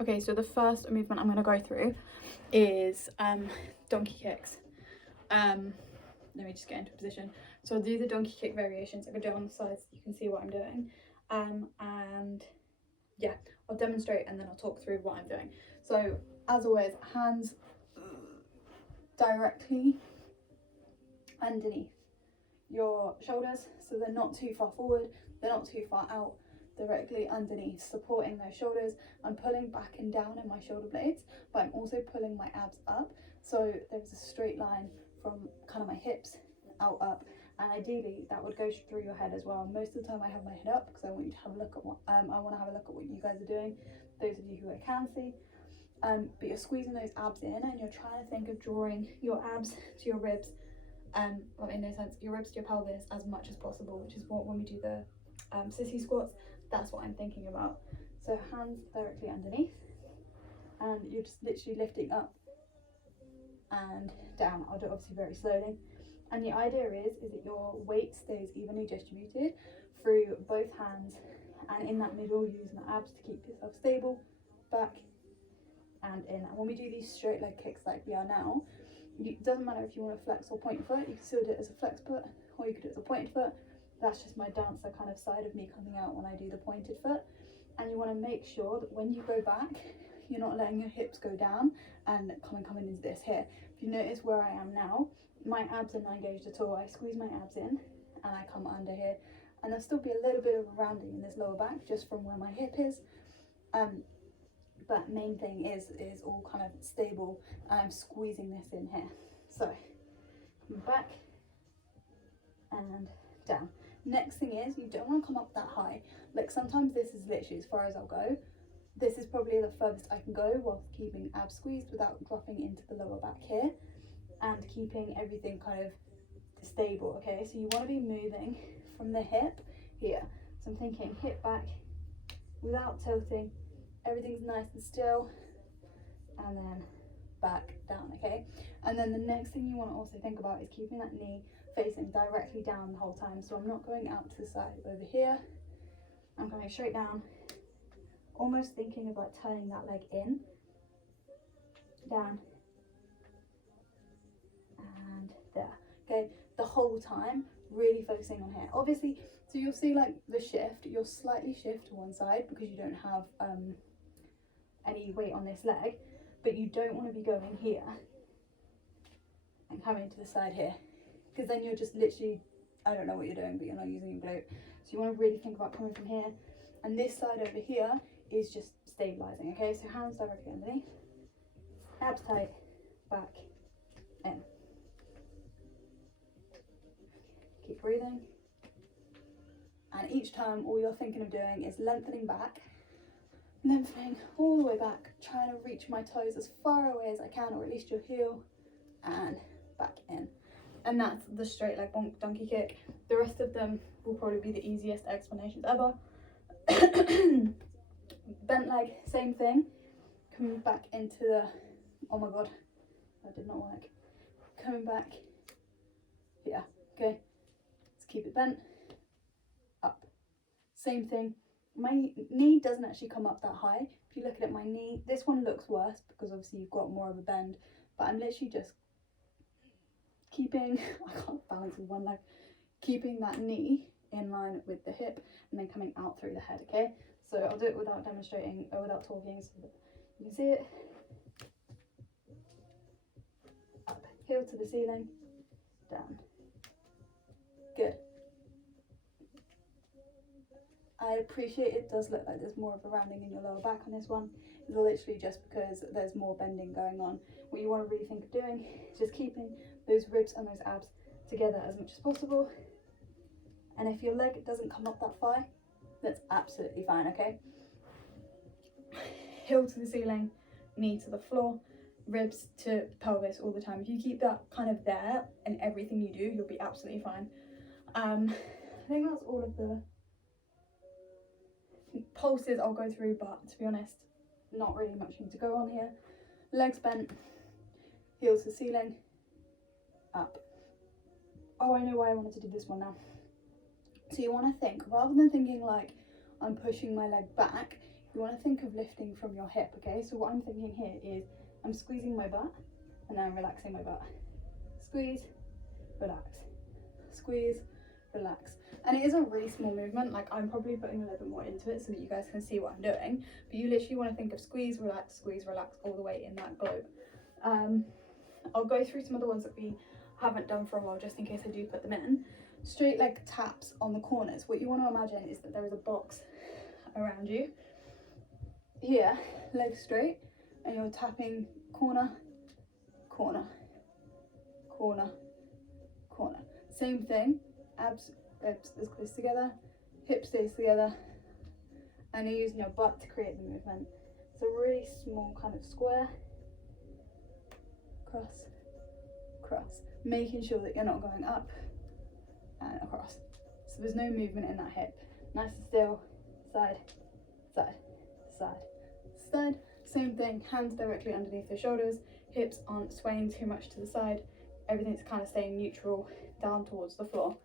Okay, so the first movement I'm going to go through is donkey kicks. Let me just get into position. So I'll do the donkey kick variations. I can do it on the sides so you can see what I'm doing. And yeah, I'll demonstrate and then I'll talk through what I'm doing. So as always, hands directly underneath your shoulders, so they're not too far forward, they're not too far out, directly underneath, supporting those shoulders. I'm pulling back and down in my shoulder blades, but I'm also pulling my abs up, so there's a straight line from kind of my hips out up, and ideally that would go through your head as well. Most of the time I have my head up because I want you to have a look at what I want to have a look at what you guys are doing, those of you who I can see. But you're squeezing those abs in and you're trying to think of drawing your abs to your ribs, well, in a sense, your ribs to your pelvis as much as possible, which is what when we do the sissy squats, that's what I'm thinking about. So hands directly underneath, and you're just literally lifting up and down. I'll do it obviously very slowly. And the idea is that your weight stays evenly distributed through both hands, and in that middle, using the abs to keep yourself stable, back and in. And when we do these straight leg kicks like we are now, it doesn't matter if you want to flex or point your foot, you can still do it as a flex foot, or you could do it as a pointed foot. That's just my dancer kind of side of me coming out when I do the pointed foot. And you want to make sure that when you go back, you're not letting your hips go down and coming into this here. If you notice where I am now, my abs are not engaged at all. I squeeze my abs in and I come under here, and there'll still be a little bit of rounding in this lower back just from where my hip is. But main thing is all kind of stable, and I'm squeezing this in here. So come back and down. Next thing is, you don't want to come up that high. Like sometimes this is literally as far as I'll go. This is probably the furthest I can go while keeping abs squeezed without dropping into the lower back here, and keeping everything kind of stable. Okay, so you want to be moving from the hip here. So I'm thinking hip back without tilting. Everything's nice and still, and then back down. Okay, and then the next thing you want to also think about is keeping that knee facing directly down the whole time. So I'm not going out to the side over here, I'm coming straight down, almost thinking about turning that leg in, down, and there. Okay, the whole time really focusing on here. Obviously, so you'll see like the shift, you'll slightly shift to one side because you don't have any weight on this leg, but you don't want to be going here and coming to the side here, because then you're just literally, I don't know what you're doing, but you're not using your glute. So you want to really think about coming from here, and this side over here is just stabilizing. Okay, so hands directly underneath, abs tight, back, in. Keep breathing, and each time all you're thinking of doing is lengthening back, lengthening all the way back, trying to reach my toes as far away as I can, or at least your heel, and back in. And that's the straight leg donkey kick. The rest of them will probably be the easiest explanations ever. Bent leg, same thing. Coming back into the, oh my god, that did not work. Coming back, yeah, okay. Let's keep it bent, up. Same thing. My knee doesn't actually come up that high. If you look at it, my knee, this one looks worse because obviously you've got more of a bend, but I'm literally just keeping, I can't balance with one leg, keeping that knee in line with the hip and then coming out through the head. Okay, so I'll do it without demonstrating or without talking so that you can see it. Up, heel to the ceiling, down. Good. I appreciate it does look like there's more of a rounding in your lower back on this one. It's literally just because there's more bending going on. What you want to really think of doing is just keeping those ribs and those abs together as much as possible. And if your leg doesn't come up that far, that's absolutely fine. Okay, heel to the ceiling, knee to the floor, ribs to pelvis all the time. If you keep that kind of there in everything you do, you'll be absolutely fine. I think that's all of the pulses I'll go through, but to be honest, not really much need to go on here. Legs bent, heels to ceiling, up. Oh, I know why I wanted to do this one now. So you want to think, rather than thinking like I'm pushing my leg back, you want to think of lifting from your hip, okay? So what I'm thinking here is I'm squeezing my butt and then I'm relaxing my butt. Squeeze, relax, squeeze, relax. And it is a really small movement, like I'm probably putting a little bit more into it so that you guys can see what I'm doing, but you literally want to think of squeeze, relax, all the way in that globe. I'll go through some of the ones that we haven't done for a while just in case I do put them in. Straight leg taps on the corners. What you want to imagine is that there is a box around you. Here, legs straight, and you're tapping corner, corner, corner, corner. Same thing, abs, ribs as close together, hip stays together, and you're using your butt to create the movement. It's a really small kind of square, cross, cross, making sure that you're not going up and across. So there's no movement in that hip. Nice and still, side, side, side, side. Same thing, hands directly underneath the shoulders, hips aren't swaying too much to the side, everything's kind of staying neutral down towards the floor.